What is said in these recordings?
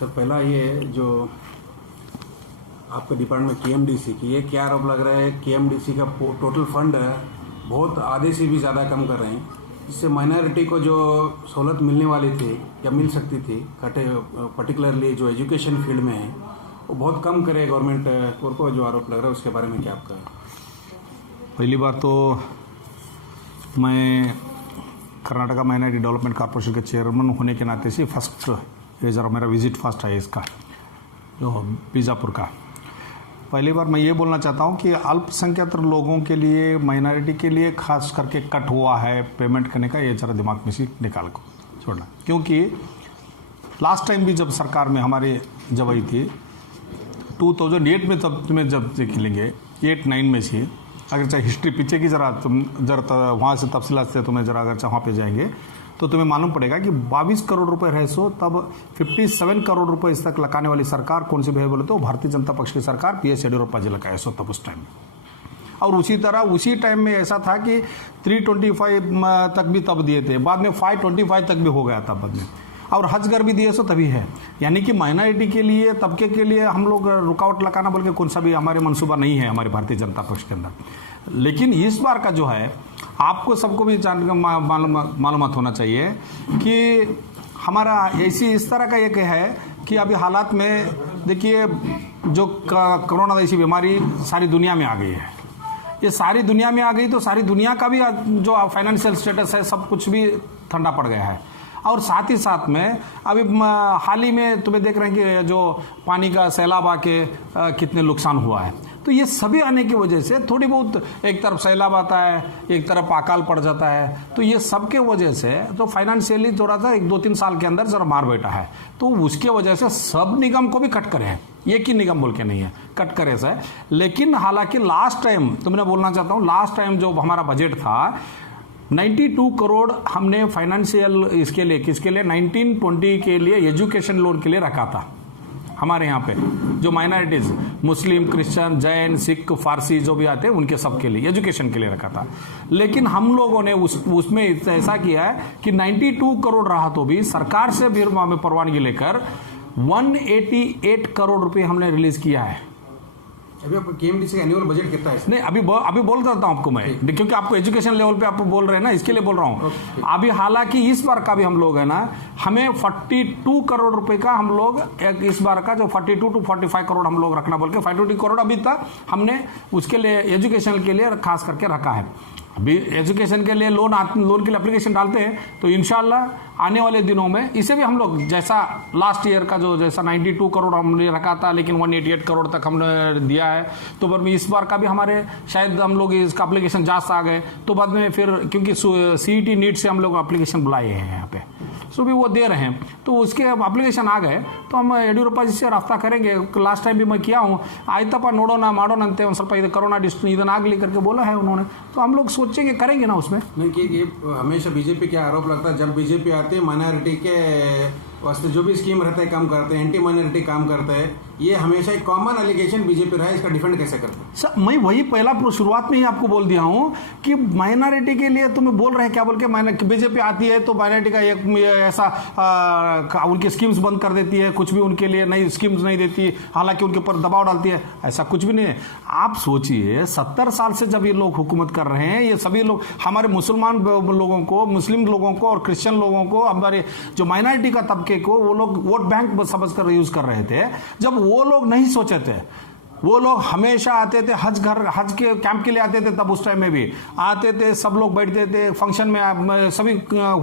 Sir पहला ये जो आपका डिपार्टमेंट केएमडीसी की, ये क्या आरोप लग रहा है केएमडीसी का टोटल फंड बहुत आधे से भी ज़्यादा कम कर रहे हैं, इससे माइनॉरिटी को जो सहूलत मिलने वाली थी या मिल सकती थी पर्टिकुलरली जो एजुकेशन फील्ड में है वो बहुत कम करे गवर्नमेंट को जो आरोप लग रहा है उसके बारे में क्या आपका? पहली बात तो मैं कर्नाटका माइनॉरिटी डेवलपमेंट कॉर्पोरेशन के चेयरमैन होने के नाते से फर्स्ट ये ज़रा मेरा विजिट फर्स्ट है इसका जो बीजापुर का। पहली बार मैं ये बोलना चाहता हूँ कि अल्पसंख्यक लोगों के लिए माइनॉरिटी के लिए खास करके कट हुआ है पेमेंट करने का, ये ज़रा दिमाग में से निकाल को छोड़ना। क्योंकि लास्ट टाइम भी जब सरकार में हमारे जब आई थी 2008 में, तब तुम्हें जब देख लेंगे 8-9 में से अगर चाहे हिस्ट्री पीछे की तुम वहाँ से तफसीलात से तुम्हें जरा अगर वहाँ पे जाएंगे तो तुम्हें मालूम पड़ेगा कि 22 करोड़ रुपए रहे सो तब 57 करोड़ रुपए इस तक लगाने वाली सरकार कौन सी भी है बोले तो भारतीय जनता पक्ष की सरकार PS येडियुरप्पा जी लगाए सो तब उस टाइम। और उसी तरह उसी टाइम में ऐसा था कि 325 तक भी तब दिए थे, बाद में 525 तक भी हो गया था बाद में, और हज घर भी दिए सो तभी है। यानी कि माइनॉरिटी के लिए तबके के लिए हम लोग रुकावट लगाना बोल के कौन सा भी हमारे मंसूबा नहीं है हमारे भारतीय जनता पक्ष के अंदर। लेकिन इस बार का जो है आपको सबको भी मालूमात होना चाहिए कि हमारा ऐसी इस तरह का एक है कि अभी हालात में देखिए जो कोरोना जैसी बीमारी सारी दुनिया में आ गई है, ये सारी दुनिया में आ गई तो सारी दुनिया का भी जो फाइनेंशियल स्टेटस है सब कुछ भी ठंडा पड़ गया है। और साथ ही साथ में अभी हाल ही में तुम्हें देख रहे हैं कि जो पानी का सैलाब आके कितने नुकसान हुआ है, तो ये सभी आने की वजह से थोड़ी बहुत एक तरफ सैलाब आता है एक तरफ अकाल पड़ जाता है, तो ये सब के वजह से तो फाइनेंशियली थोड़ा सा 1-2-3 साल के अंदर जरा मार बैठा है, तो उसके वजह से सब निगम को भी कट करे हैं, एक ही निगम बोल के नहीं है कट करे से। लेकिन हालांकि लास्ट टाइम तुमने बोलना चाहता हूँ लास्ट टाइम जो हमारा बजट था 92 करोड़ हमने फाइनेंशियल इसके लिए किसके लिए 1920 के लिए एजुकेशन लोन के लिए रखा था हमारे यहाँ पे, जो minorities Muslim Christian Jain Sikh Parsi जो भी आते हैं उनके सब के लिए एजुकेशन के लिए रखा था। लेकिन हम लोगों ने उसमें ऐसा किया है कि 92 करोड़ रहा तो भी सरकार से भी हमें परवानगी लेकर 188 करोड़ रुपए हमने रिलीज किया है। अभी आपको केएमडीसी का एनुअल बजट कितना है? नहीं अभी बोल रहा था आपको मैं, क्योंकि आपको एजुकेशन लेवल पे आप बोल रहे हैं ना, इसके लिए बोल रहा हूँ। अभी हालांकि इस बार का भी हम लोग है ना, हमें 42 करोड़ रुपए का हम लोग इस बार का जो 42 to 45 करोड़ हम लोग रखना बोल के 42 करोड़ अभी तक हमने उसके लिए एजुकेशन के लिए खास करके रखा है। अभी एजुकेशन के लिए लोन के लिए एप्लीकेशन डालते हैं तो इंशाल्लाह आने वाले दिनों में इसे भी हम लोग जैसा लास्ट ईयर का जो जैसा 92 करोड़ हमने रखा था लेकिन 188 करोड़ तक हमने दिया है, तो पर इस बार का भी हमारे शायद हम लोग इसका एप्लीकेशन जांच आ गए तो बाद में फिर क्योंकि CET नीट से हम लोग एप्लीकेशन बुलाए हैं यहाँ पे, सो भी वो दे रहे हैं, तो उसके एप्लीकेशन आ गए तो हम येडियुरप्पा जी से रास्ता करेंगे। लास्ट टाइम भी मैं किया हूँ आयतप्पा नोडोना माडोना अंते ಸ್ವಲ್ಪ ಇದು कोरोना ಇದನ್ನ ಆಗಲಿ करके बोला है उन्होंने, तो हम लोग सोचेंगे करेंगे ना उसमें। नहीं कि हमेशा बीजेपी क्या आरोप लगता है जब बीजेपी आती है माइनॉरिटी के वास्ते जो भी स्कीम रहता है काम करते हैं, एंटी माइनॉरिटी काम करता है, ये हमेशा एक कॉमन एलिगेशन बीजेपी रहा है, इसका डिफेंड कैसे करते हैं? सर मैं वही पहला शुरुआत में ही आपको बोल दिया हूँ कि माइनॉरिटी के लिए तुम्हें बोल रहे हैं क्या बोल के बीजेपी आती है तो माइनॉरिटी का एक ऐसा उनकी स्कीम्स बंद कर देती है, कुछ भी उनके लिए नई स्कीम्स नहीं देती, हालांकि उनके ऊपर दबाव डालती है, ऐसा कुछ भी नहीं है। आप सोचिए 70 साल से जब ये लोग हुकूमत कर रहे हैं, ये सभी लोग हमारे मुसलमान लोगों को, मुस्लिम लोगों को और क्रिश्चियन लोगों को, हमारे जो माइनॉरिटी का तबके को वो लोग वोट बैंक समझ कर यूज कर रहे थे। जब वो लोग नहीं सोचे थे, वो लोग हमेशा आते थे हज के कैंप के लिए आते थे, तब उस टाइम में भी आते थे, सब लोग बैठते थे फंक्शन में, सभी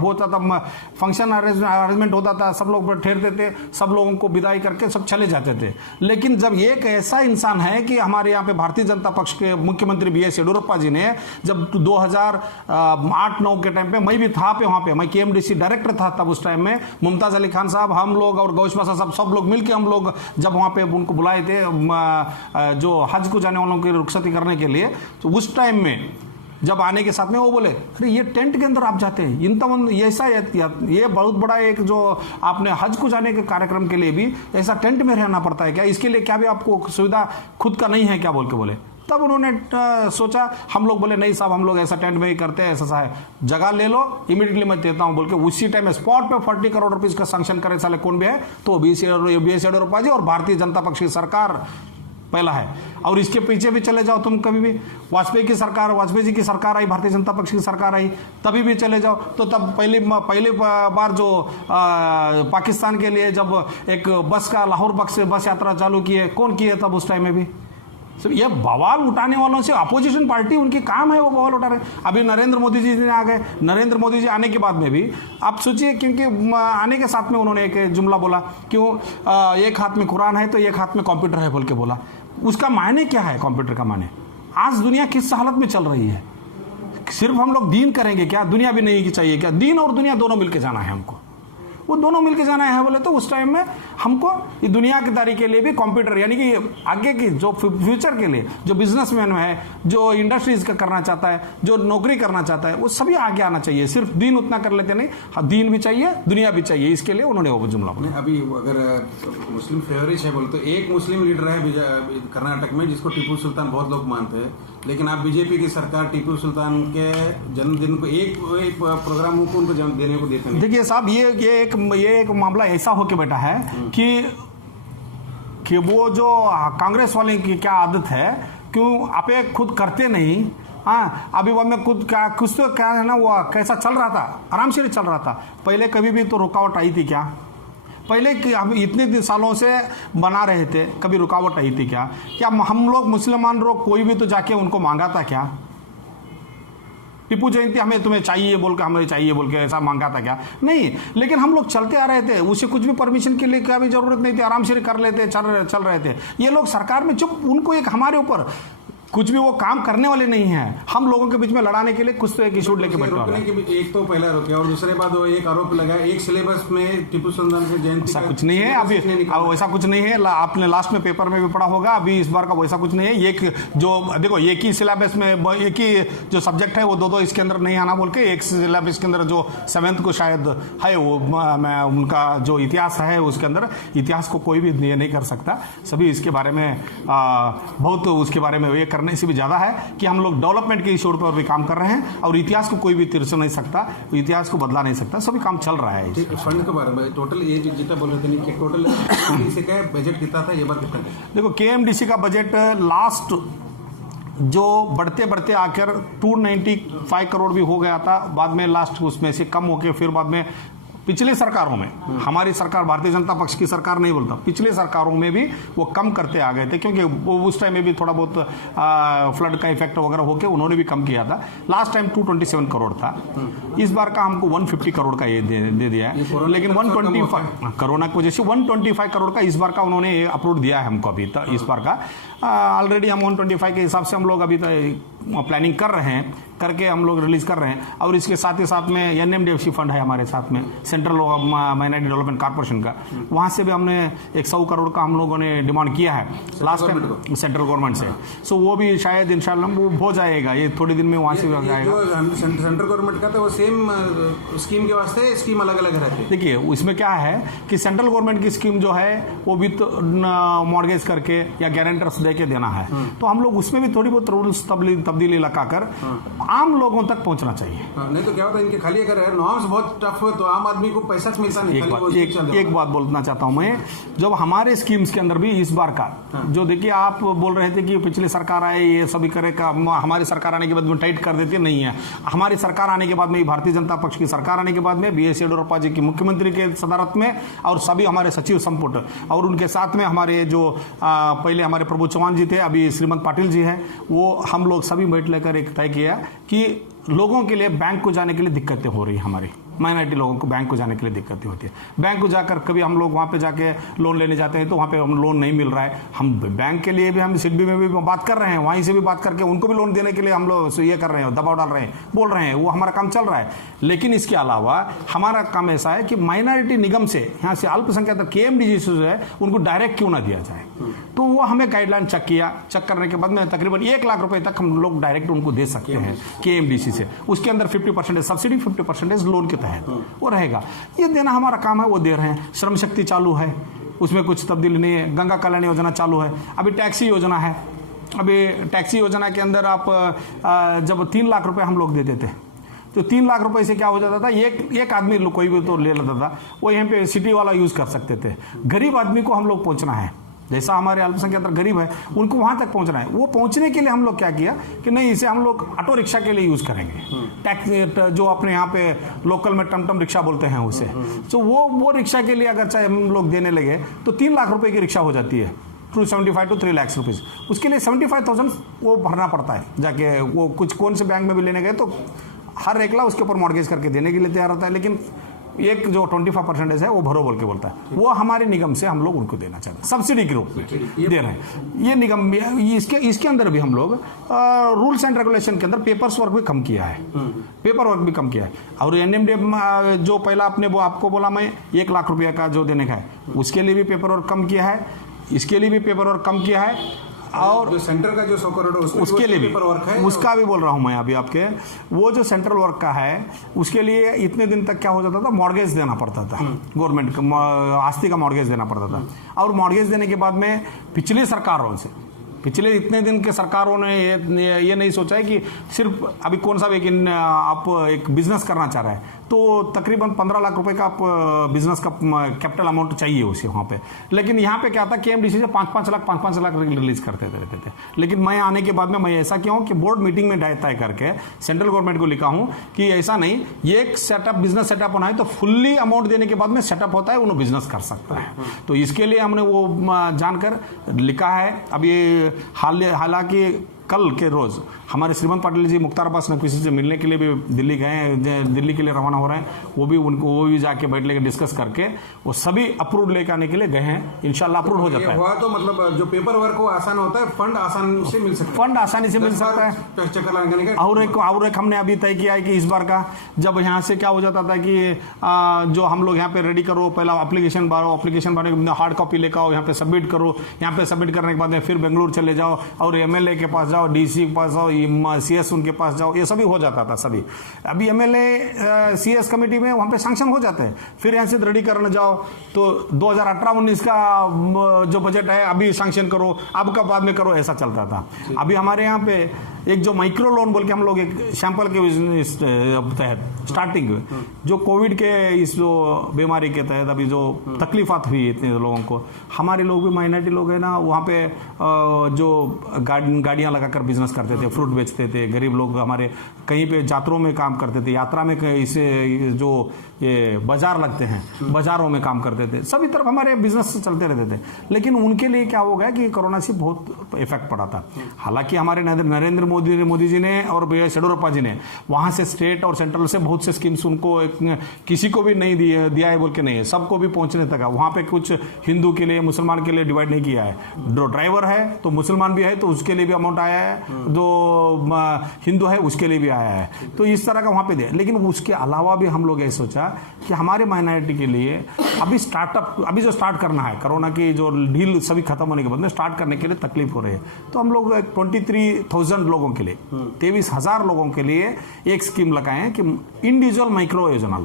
होता था फंक्शन अरेंजमेंट होता था, सब लोग ठहरते थे, सब लोगों को विदाई करके सब चले जाते थे। लेकिन जब एक ऐसा इंसान है कि हमारे यहाँ पे भारतीय जनता पक्ष के मुख्यमंत्री BS येडियुरप्पा जी ने जब 2008-9 के टाइम पे मैं भी था पे वहाँ पे, मैं KMDC डायरेक्टर था तब उस टाइम में, मुमताज अली खान साहब हम लोग और गौश बासा साहब सब लोग मिलकर हम लोग जब वहाँ पे उनको बुलाए थे जो हज को जाने वालों की रुखसती करने के लिए, तो उस टाइम में जब आने के साथ में वो बोले अरे ये टेंट के अंदर आप जाते हैं, इन तम ऐसा ये बहुत बड़ा एक जो आपने हज को जाने के कार्यक्रम के लिए भी ऐसा टेंट में रहना पड़ता है क्या, इसके लिए क्या भी आपको सुविधा खुद का नहीं है क्या बोल के बोले। तब उन्होंने सोचा, हम लोग बोले नहीं साहब हम लोग ऐसा टेंट में ही करते हैं, ऐसा है जगह ले लो इमीडिएटली मैं देता हूं बोल के उसी टाइम स्पॉट पे 40 करोड़ रुपीस का सैंक्शन करे साले कौन भी है तो बी एस येडियुरप्पा जी और भारतीय जनता पक्ष की सरकार पहला है। और इसके पीछे भी चले जाओ तुम कभी भी, वाजपेयी जी की सरकार आई, भारतीय जनता पक्ष की सरकार आई, तभी भी चले जाओ तो तब पहली बार जो पाकिस्तान के लिए जब एक बस का लाहौर बस यात्रा चालू की है, कौन की है तब उस टाइम में भी। ये बवाल उठाने वालों से अपोजिशन पार्टी उनकी काम है वो बवाल उठा रहे। अभी नरेंद्र मोदी जी आ गए, नरेंद्र मोदी जी आने के बाद में भी आप सोचिए, क्योंकि आने के साथ में उन्होंने एक जुमला बोला, क्यों एक हाथ में कुरान है तो एक हाथ में कंप्यूटर है बोल के बोला। उसका मायने क्या है कंप्यूटर का मायने? आज दुनिया किस हालत में चल रही है? सिर्फ हम लोग दीन करेंगे क्या? दुनिया भी नहीं चाहिए क्या? दीन और दुनिया दोनों मिलकर जाना है हमको, वो दोनों मिलके जाना है बोले तो उस टाइम में हमको ये दुनिया की दारी के लिए भी कंप्यूटर, यानी कि आगे की जो फ्यूचर के लिए जो बिजनेसमैन है, जो इंडस्ट्रीज का करना चाहता है, जो नौकरी करना चाहता है, वो सभी आगे आना चाहिए। सिर्फ दीन उतना कर लेते नहीं, हाँ दीन भी चाहिए दुनिया भी चाहिए, इसके लिए उन्होंने वो जुमला बोला। अभी अगर मुस्लिम फेवरिश है बोले तो एक मुस्लिम लीडर है कर्नाटक में जिसको टीपू सुल्तान बहुत लोग मानते हैं, लेकिन आप बीजेपी की सरकार टीपू सुल्तान के जन्मदिन को एक प्रोग्राम को उनको जन्म देने को देते नहीं। देखिए साहब ये एक मामला ऐसा होके बैठा है कि वो जो कांग्रेस वाले की क्या आदत है, क्यों आप खुद करते नहीं। हाँ अभी वो में खुद क्या कुछ तो क्या है ना, वो कैसा चल रहा था, आराम से चल रहा था। पहले कभी भी तो रुकावट आई थी क्या? पहले हम इतने सालों से बना रहे थे, कभी रुकावट आई थी क्या? क्या हम लोग मुसलमान लोग कोई भी तो जाके उनको मांगा था क्या? टीपू जयंती हमें तुम्हें चाहिए बोल के, हमें चाहिए बोल के ऐसा मांगा था क्या? नहीं। लेकिन हम लोग चलते आ रहे थे, उसे कुछ भी परमिशन के लिए क्या भी जरूरत नहीं थी, आराम से कर लेते, चल रहे थे। ये लोग सरकार में चुप, उनको एक हमारे ऊपर कुछ भी वो काम करने वाले नहीं है। हम लोगों के बीच में लड़ाने के लिए कुछ तो एक इशू लेके बैठा हुआ है। एक तो पहला रोके और दूसरे बाद वो एक आरोप लगाया एक सिलेबस में टिप्पू सुल्तान की जयंती ऐसा कुछ नहीं है। अभी वैसा कुछ नहीं है, आपने लास्ट में पेपर में भी पढ़ा होगा। अभी इस बार का वैसा कुछ नहीं है। एक जो देखो एक ही सिलेबस में एक ही जो सब्जेक्ट है वो दो इसके अंदर नहीं आना बोल के, एक सिलेबस के अंदर जो 7th को शायद है वो मैं उनका जो इतिहास है उसके अंदर, इतिहास को कोई भी ये नहीं कर सकता। सभी इसके बारे में बहुत उसके बारे में ये करने से भी ज्यादा है कि हम लोग डेवलपमेंट के इशू पर भी काम कर रहे हैं और इतिहास को कोई भी तिरछा नहीं सकता, इतिहास को बदला नहीं सकता। सभी काम चल रहा है। फंड के बारे में टोटल ये जितना बोल रहे थे कि टोटल से क्या बजट कितना था, ये बार कितना? देखो केएमडीसी का बजट लास्ट जो बढ़ते बढ़ते आकर 295 करोड़ भी हो गया था, बाद में लास्ट उसमें से कम होकर फिर बाद में पिछले सरकारों में, हमारी सरकार भारतीय जनता पक्ष की सरकार नहीं बोलता, पिछले सरकारों में भी वो कम करते आ गए थे क्योंकि वो उस टाइम में भी थोड़ा बहुत फ्लड का इफेक्ट वगैरह होकर उन्होंने भी कम किया था। लास्ट टाइम 227 करोड़ था, इस बार का हमको 150 करोड़ का ये दे दिया है। लेकिन 125 कोरोना की वजह से 125 करोड़ का इस बार का उन्होंने अप्रूव दिया है हमको। अभी तक इस बार का ऑलरेडी हम 125 के हिसाब से हम लोग अभी प्लानिंग कर रहे हैं, करके हम लोग रिलीज कर रहे हैं। और इसके साथ ही साथ में एनएमडीएफसी फंड है हमारे साथ में, सेंट्रल माइनॉरिटी डेवलपमेंट कॉर्पोरेशन का, वहां से भी हमने 100 करोड़ का हम लोगों ने डिमांड किया है लास्ट टाइम सेंट्रल गवर्नमेंट से। सो वो भी शायद इंशाल्लाह वो हो जाएगा, ये थोड़े दिन में वहां से भी जाएगा। सेंट्रल गवर्नमेंट का तो वो सेम स्कीम के वास्ते स्कीम अलग अलग रहती है। देखिए इसमें क्या है कि सेंट्रल गवर्नमेंट की स्कीम जो है वो विद मॉर्गेज करके या गारंटर्स दे के देना है, तो हम लोग उसमें भी थोड़ी बहुत रूल्स तब्दीली लगाकर आम लोगों तक पहुंचना चाहिए। नहीं तो क्या होता है इनके खाली अगर नॉर्म्स बहुत टफ हो तो आम आदमी को पैसा मिलता नहीं। एक बात बोलना चाहता हूं मैं, जब हमारे स्कीम्स के अंदर भी इस बार का जो देखिए आप बोल रहे थे कि पिछली सरकार आए ये सभी करेगा, हमारी सरकार आने के बाद में टाइट कर देती है, नहीं है। हमारी सरकार आने के बाद में, भारतीय जनता पक्ष की सरकार आने के बाद में बी एस येडियुरप्पा जी की मुख्यमंत्री के सदारत में और सभी हमारे सचिव संपुट और उनके साथ में हमारे जो पहले हमारे प्रभु चौहान जी थे, अभी श्रीमंत पाटिल जी है, वो हम लोग सभी बैठ लेकर एक तय किया कि लोगों के लिए बैंक को जाने के लिए दिक्कतें हो रही है, हमारी माइनॉरिटी लोगों को बैंक को जाने के लिए दिक्कतें होती है। बैंक को जाकर कभी हम लोग वहाँ पे जाके लोन लेने जाते हैं तो वहाँ पे हम लोन नहीं मिल रहा है। हम बैंक के लिए भी हम सिडबी में भी बात कर रहे हैं, वहीं से भी बात करके उनको भी लोन देने के लिए हम लोग ये कर रहे हैं, दबाव डाल रहे हैं, बोल रहे हैं, वो हमारा काम चल रहा है। लेकिन इसके अलावा हमारा काम ऐसा है कि माइनॉरिटी निगम से यहाँ से अल्पसंख्यक केएमडीसी जो है उनको डायरेक्ट क्यों ना दिया जाए, तो वो हमें गाइडलाइन चेक किया, चेक करने के बाद में तकरीबन 1 लाख रुपए तक हम लोग डायरेक्ट उनको दे सकते हैं केएमडीसी से। उसके अंदर 50% सब्सिडी, 50% लोन के तहत वो रहेगा। ये देना हमारा काम है, वो दे रहे हैं। श्रम शक्ति चालू है, उसमें कुछ तब्दीली नहीं है। गंगा कल्याण योजना चालू है, अभी टैक्सी योजना है, अभी टैक्सी योजना के अंदर आप जब 3 लाख रुपए हम लोग देते थे, तो 3 लाख रुपए से क्या हो जाता था, एक आदमी कोई भी तो ले लेता था, वो यहाँ पे सिटी वाला यूज कर सकते थे। गरीब आदमी को हम लोग पहुंचना है, जैसा हमारे अल्पसंख्यक अंदर गरीब है उनको वहां तक पहुंचना है। वो पहुंचने के लिए हम लोग क्या किया कि नहीं, इसे हम लोग ऑटो रिक्शा के लिए यूज करेंगे। टैक्स जो अपने यहाँ पे लोकल में टमटम रिक्शा बोलते हैं उसे, तो वो रिक्शा के लिए अगर चाहे हम लोग देने लगे तो 3 लाख रुपए की रिक्शा हो जाती है, 275 to 3 लाख रुपीज। उसके लिए 75,000 वो भरना पड़ता है जाके, वो कुछ कौन से बैंक में भी लेने गए तो हर एकला उसके ऊपर मॉर्गेज करके देने के लिए तैयार होता है, लेकिन एक जो 25% है वो भरो बोल के बोलता है, वो हमारे निगम से हम लोग उनको देना चाहते हैं, सब्सिडी के रूप में दे रहे हैं। ये निगम इसके अंदर भी हम लोग रूल्स एंड रेगुलेशन के अंदर पेपर्स वर्क भी कम किया है, पेपर वर्क भी कम किया है। और एनएमडीएम जो पहला आपने वो आपको बोला मैं 1 लाख रुपया का जो देने का है, उसके लिए भी पेपर वर्क कम किया है, इसके लिए भी पेपर वर्क कम किया है। और जो सेंटर का जो 100 करोड़ उसके लिए भी पेपर वर्क है, उसका भी बोल रहा हूं मैं अभी आपके, वो जो सेंट्रल वर्क का है उसके लिए इतने दिन तक क्या हो जाता था, मॉर्गेज देना पड़ता था, गवर्नमेंट आस्ती का मॉर्गेज देना पड़ता था। और मॉर्गेज देने के बाद में पिछली सरकारों से, पिछले इतने दिन के सरकारों ने ये नहीं सोचा है कि सिर्फ अभी कौन सा आप एक बिजनेस करना चाह रहे हैं तो तकरीबन 15 लाख रुपए का आप बिजनेस का कैपिटल अमाउंट चाहिए उसे वहाँ पे। लेकिन यहाँ पे क्या था, केएमडीसी से 5-5 लाख रिलीज करते रहते थे। लेकिन मैं आने के बाद में मैं ऐसा किया हूँ कि बोर्ड मीटिंग में तय करके सेंट्रल गवर्नमेंट को लिखा हूँ कि ऐसा नहीं, ये एक सेटअप बिजनेस सेटअप होना है तो फुल्ली अमाउंट देने के बाद में सेटअप होता है, उन्हें बिजनेस कर सकता है। तो इसके लिए हमने वो जानकर लिखा है। अब ये हालांकि कल के रोज हमारे श्रीमंत पाटिल जी मुख्तार अब्बास नकवी से मिलने के लिए भी दिल्ली गए हैं, दिल्ली के लिए रवाना हो रहे हैं। वो भी जाके बैठ लेके डिस्कस करके वो सभी अप्रूव लेकर आने के लिए गए हैं। इंशाल्लाह अप्रूव हो जाता है। हुआ तो मतलब जो पेपर वर्क हो आसान होता है, फंड आसानी से मिल सकता है, फंड आसानी से मिल सकता है। चक्कर लगाने का और एक हमने अभी तय किया है कि इस बार का जब यहाँ से क्या हो जाता था कि जो हम लोग यहाँ पे रेडी करो, पहला एप्लीकेशन बारो हार्ड कॉपी लेकर आओ, यहाँ पे सबमिट करो, यहाँ पे सबमिट करने के बाद में फिर बेंगलुरु चले जाओ और एमएलए के पास जाओ, डीसी के पास जाओ, सीएस उनके पास जाओ, ये सभी हो जाता था सभी। अभी एमएलए सीएस कमेटी में वहां पे सैंक्शन हो जाते हैं, फिर यहाँ से रेडी करने जाओ तो 2018-19 का जो बजट है अभी सैंक्शन करो, अब का बाद में करो, ऐसा चलता था। अभी हमारे यहाँ पे एक जो माइक्रो लोन बोल के हम लोग एक सैंपल के तहत स्टार्टिंग जो कोविड के इस जो बीमारी के तहत अभी जो तकलीफात हुई इतने लोगों को, हमारे लोग भी माइनॉरिटी लोग हैं ना, वहाँ पे जो गाड़ियाँ लगाकर बिजनेस करते थे, फ्रूट बेचते थे, गरीब लोग हमारे कहीं पे यात्रों में काम करते थे, यात्रा में इसे जो ये बाजार लगते हैं बाजारों में काम करते थे, सभी तरफ हमारे बिजनेस चलते रहते थे। लेकिन उनके लिए क्या हो गया कि कोरोना से बहुत इफेक्ट पड़ा था। हालांकि हमारे नरेंद्र मोदी जी ने और येडियुरप्पा जी ने वहां से स्टेट और सेंट्रल से बहुत से स्कीम्स उनको किसी को भी नहीं दिया है बोल के नहीं है, सबको भी पहुंचने तक। वहां पे कुछ हिंदू के लिए मुसलमान के लिए डिवाइड नहीं किया है। जो ड्राइवर है तो मुसलमान भी है तो उसके लिए भी अमाउंट आया है, जो हिंदू है उसके लिए भी आया है, तो इस तरह का वहां पे दे। लेकिन उसके अलावा भी हम लोग ये सोचा कि हमारे माइनॉरिटी के लिए अभी जो स्टार्ट करना है, कोरोना की जो ढील सभी खत्म होने के बाद में स्टार्ट करने के लिए तकलीफ हो रही है, तो हम लोग 23,000 लोगों के लिए 23,000 लोगों के लिए एक स्कीम लगाए हैं कि इंडिविजुअल माइक्रो योजना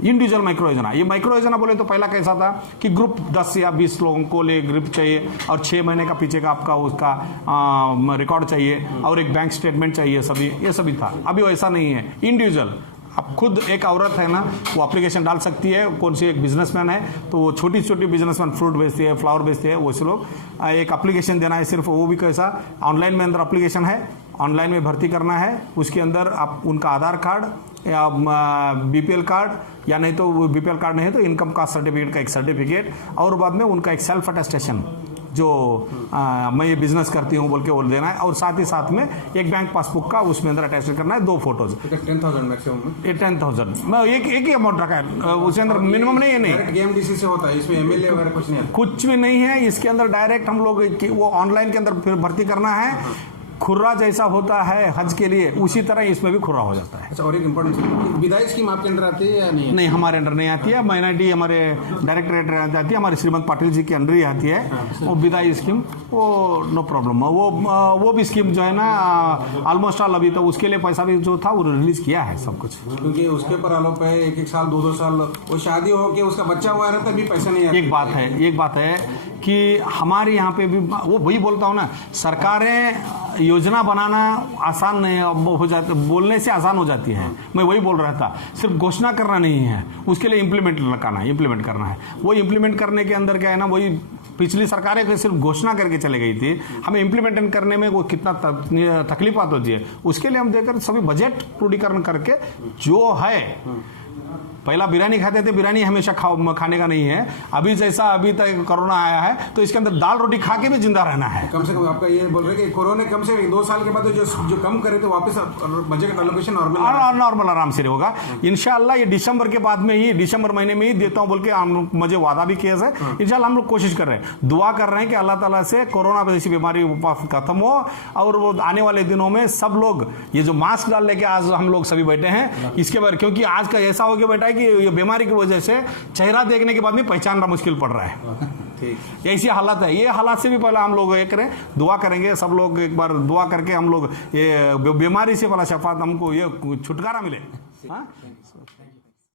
इंडिविजुअल माइक्रो योजना। ये माइक्रो योजना बोले तो पहला कैसा था कि ग्रुप 10 या 20 लोगों को ले ग्रुप चाहिए और 6 महीने का पीछे का आपका उसका रिकॉर्ड चाहिए और एक बैंक स्टेटमेंट चाहिए, ये सभी था। अभी वैसा नहीं है, इंडिविजुअल। अब खुद एक औरत है ना, वो एप्लीकेशन डाल सकती है, कौन सी एक बिजनेसमैन है तो वो छोटी बिजनेसमैन फ्रूट बेचती है, फ्लावर बेचती है, वो लोग एक एप्लीकेशन देना है सिर्फ, वो भी कैसा ऑनलाइन में अंदर एप्लीकेशन है, ऑनलाइन में भर्ती करना है। उसके अंदर आप उनका आधार कार्ड या बीपीएल कार्ड या नहीं तो बीपीएल कार्ड नहीं है तो इनकम कास्ट सर्टिफिकेट का एक सर्टिफिकेट और बाद में उनका एक सेल्फ अटेस्टेशन जो मैं ये बिजनेस करती हूँ बोल के वो देना है और साथ ही साथ में एक बैंक पासबुक का उसमें अंदर अटैच करना है, 2 फोटोज। 10,000 मैक्सिमम, 10,000 मैं एक ही अमाउंट रखा है, उसके अंदर मिनिमम नहीं है। नहीं, केएमडीसी से होता है, इसमें एमएलए वगैरह कुछ नहीं है, कुछ भी नहीं है इसके अंदर। डायरेक्ट हम लोग वो ऑनलाइन के अंदर फिर भर्ती करना है। खुर्रा जैसा होता है हज के लिए, उसी तरह इसमें भी खुर्रा हो जाता है। अच्छा, और एक इम्पोर्टेंट विदाई स्कीम आपके अंदर आती है या नहीं? नहीं, हमारे अंडर नहीं आती है। माइनॉरिटी हमारे डायरेक्टरेट आती है, हमारे श्रीमंत पाटिल जी के अंडर ही आती है वो विदाई स्कीम, वो नो प्रॉब्लम। वो भी स्कीम जो है ना ऑलमोस्ट ऑल अभी तो उसके लिए पैसा भी जो था वो रिलीज किया है सब कुछ, क्योंकि उसके ऊपर आरोप है 1-1 साल 2-2 साल वो शादी हो के उसका बच्चा हुआ रहता है, अभी पैसा नहीं आता। एक बात है कि हमारे यहाँ पे भी वो वही बोलता हूँ ना, सरकारें योजना बनाना आसान नहीं हो जाती, बोलने से आसान हो जाती है। मैं वही बोल रहा था, सिर्फ घोषणा करना नहीं है, उसके लिए इम्प्लीमेंट करना है। वो इम्प्लीमेंट करने के अंदर क्या है ना, वही पिछली सरकारें को सिर्फ घोषणा करके चले गई थी, हमें इम्प्लीमेंट करने में वो कितना तकलीफात होती है। उसके लिए हम देखकर सभी बजट क्रोडीकरण करके जो है, पहला बिरयानी खाते थे, बिरयानी हमेशा खाने का नहीं है। अभी जैसा अभी तक कोरोना आया है तो इसके अंदर दाल रोटी खा के भी जिंदा रहना है। कम से कम आपका ये बोल रहे हैं कि कोरोना कम से कम 2 साल के बाद जो कम करे तो वापस बजट एलोकेशन नॉर्मल आराम से होगा इंशाल्लाह। ये दिसंबर के बाद में ही, दिसंबर महीने में ही देता हूं बोल के हम मुझे वादा भी किया है। इंशाल्लाह हम लोग कोशिश कर रहे हैं, दुआ कर रहे हैं कि अल्लाह ताला से कोरोना जैसी बीमारी खत्म हो और वो आने वाले दिनों में सब लोग ये जो मास्क डाल लेके आज हम लोग सभी बैठे हैं, इसके बाद क्योंकि आज का ऐसा हो गया बेटा कि ये बीमारी की वजह से चेहरा देखने के बाद में पहचानना मुश्किल पड़ रहा है। ठीक, ऐसी हालत है। ये हालात से भी पहले हम लोग ये करें, दुआ करेंगे सब लोग, एक बार दुआ करके हम लोग ये बीमारी से भला शफात, हमको ये छुटकारा मिले। हाँ।